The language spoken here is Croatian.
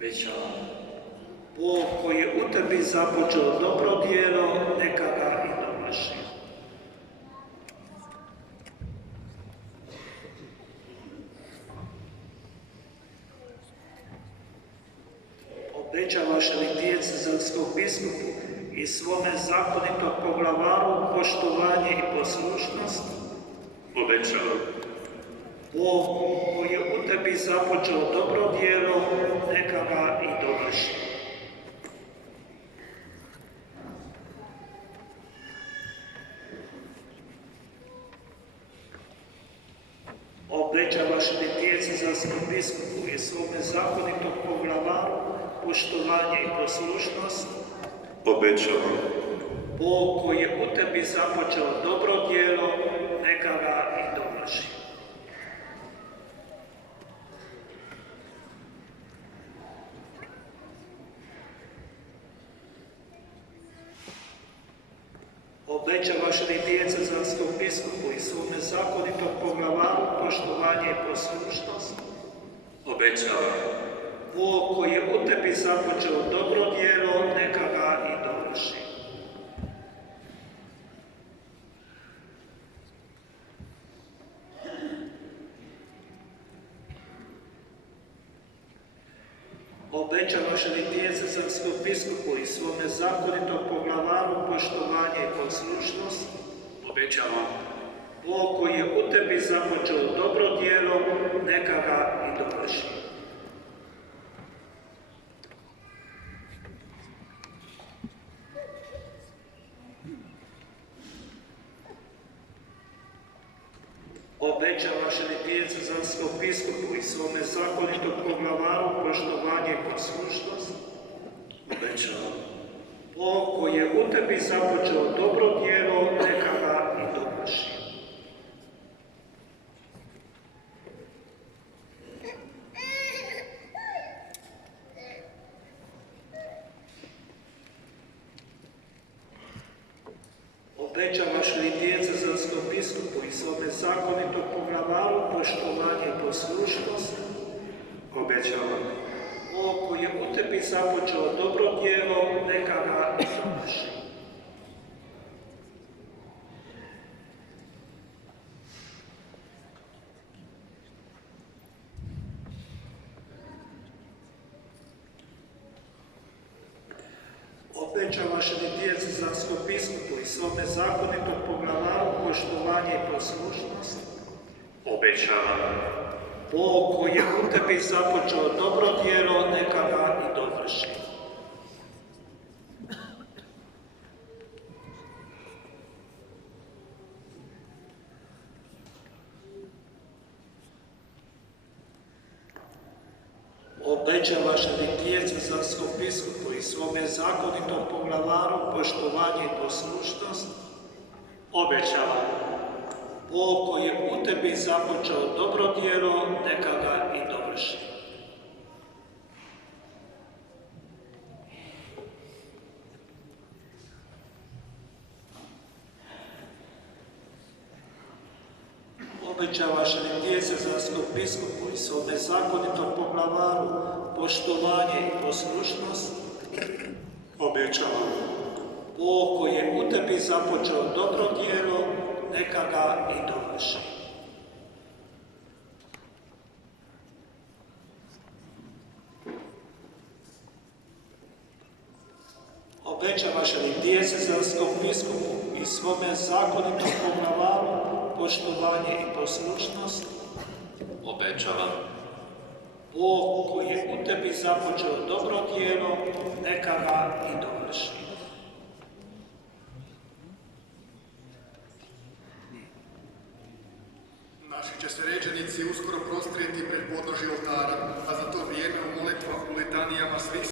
Obećavam. Bog koji je u tebi započeo dobro djelo, neka ga i dovrši. Obećavaš li dijecezanskom biskupu i svome zakonitom poglavaru poštovanje i poslušnost? Obećavam. Bog koji je u tebi započeo dobro djelo, neka ga i dovrši. Obećavaš li dijecezanskom biskupu i svome zakonitom poglavaru poštovanje i poslušnost? Obećavam. Bog koji je u tebi započeo dobro djelo, neka ga i dovrši. Obećavaš li dijecezanskom biskupu i svome zakonitom poglavaru poštovanje i poslušnost? Obećavam. Bog koji je u tebi započeo dobro djelo, neka ga i dovrši. Obećavaš li dijecezanskom biskupu i svome zakonitom poglavaru poštovanje i poslušnost? Obećavam. Bog koji je u tebi započeo dobro djelo, neka ga i dovrši. Obećavaš li dijecezanskom biskupu i svome zakonitom poglavaru poštovanje i poslušnost? Obećavam. Bog koji je u tebi započeo dobro djelo, neka ga i dovrši. Obećavaš li dijecezanskom biskupu i svome zakonitom poglavaru poštovanje i poslušnost? Obećavam. Bog koji je u tebi započeo dobro djelo, neka ga i dovrši. Obećavaš li dijecezanskom biskupu i svome zakonitom poglavaru poštovanje i poslušnost? Obećavam. Bog koji je u tebi započeo dobro djelo, neka ga i dovrši. Obećavaš li dijecezanskom biskupu i svome zakonitom poglavaru poštovanje i poslušnost? Obećavam. Bog koji je u tebi započeo dobro djelo, neka ga i dovrši. Obećavaš li dijecezanskom biskupu i svome zakonitom poglavaru poštovanje i poslušnost? Obećavam. Bog koji je u tebi započeo dobro djelo, neka ga i dovrši. Obećavaš li dijecezanskom biskupu i svome zakonitom poglavaru poštovanje i poslušnost? Obećavam. Bog koji je u tebi započeo dobro djelo, neka ga i dovrši. Naši će se ređenici uskoro prostrijeti pred podnožje oltara, a za to vrijeme u molitva u litanijama svih